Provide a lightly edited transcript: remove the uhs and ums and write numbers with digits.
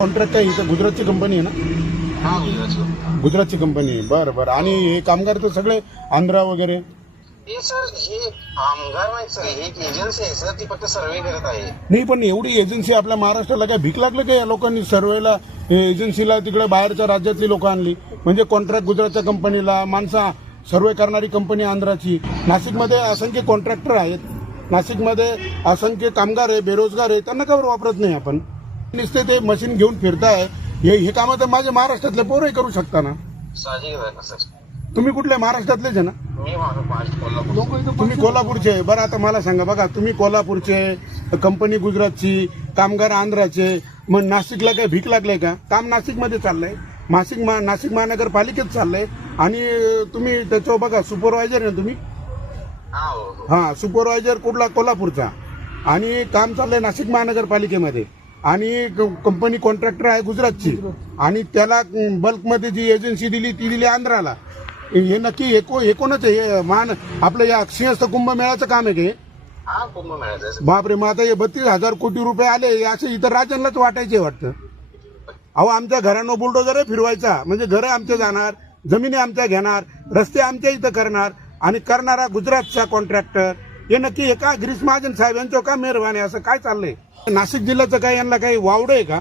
Contract काय इथं गुजरातची कंपनी आहे ना? हा गुजरातचं. गुजरातची कंपनी आहे. बरं बरं. आणि हे कामगार तर सगळे आंध्रा वगैरे? हे सर हे कामगार नाही सर, ही एक एजन्सी आहे सर, ती फक्त सर्वे करत आहे. नाही, पण एवढी एजन्सी आपल्या महाराष्ट्राला काय भीक लागलं का या लोकांनी सर्वेला एजन्सीला तिकडे बाहेरच्या राज्यातली लोक आणली? म्हणजे कॉन्ट्रॅक्ट गुजरातच्या कंपनीला, माणसा सर्वे करणारी कंपनी आंध्राची. नाशिकमध्ये असंख्य कॉन्ट्रॅक्टर आहेत, नाशिकमध्ये असंख्य कामगार आहे, बेरोजगार आहे, त्यांना का बरं वापरत नाही आपण? नुसते ते मशीन घेऊन फिरताय. हे कामं तर माझ्या महाराष्ट्रातले पोरही करू शकता ना. साहजिक आहे ना सर. तुम्ही कुठल्या महाराष्ट्रातलेच आहे ना? मी कोल्हापूर. तुम्ही कोल्हापूरचे आहे. बरं, आता मला सांगा, बघा तुम्ही कोल्हापूरचे, कंपनी गुजरातची, कामगार आंध्राचे, मग नाशिकला काय भीक लागले का? काम नाशिकमध्ये चाललंय, नाशिक महानगरपालिकेत चाललंय. आणि तुम्ही त्याच्यावर बघा, सुपरवायझर आहे ना तुम्ही? हा हो हो. हा, सुपरवायझर कुठला? कोल्हापूरचा. आणि काम चाललंय नाशिक महानगरपालिकेमध्ये. आणि कंपनी कॉन्ट्रॅक्टर आहे गुजरातची. आणि त्याला बल्कमध्ये जी एजन्सी दिली ती दिली आंध्राला. हे नक्की हे कोणच आहे? मान आपलं या सिंहस्थ कुंभमेळ्याचं काम आहे की? हा कुंभमेळ्याचं आहे. बापरे, मग आता हे 32,000 कोटी रुपये आले, असे इतर राज्यांनाच वाटायचे वाटतं. अहो, आमच्या घरांना बुलडोजर फिरवायचा, म्हणजे घरं आमच्या जाणार, जमिनी आमच्या घेणार, रस्ते आमच्या इथं करणार, आणि करणारा गुजरातचा कॉन्ट्रॅक्टर. हे नक्की हे का गिरीश महाजन साहेब यांच्यावर का मेहरबानी? असं काय चाललंय? नाशिक जिल्ह्याचं काय यांना काही वावडं आहे का?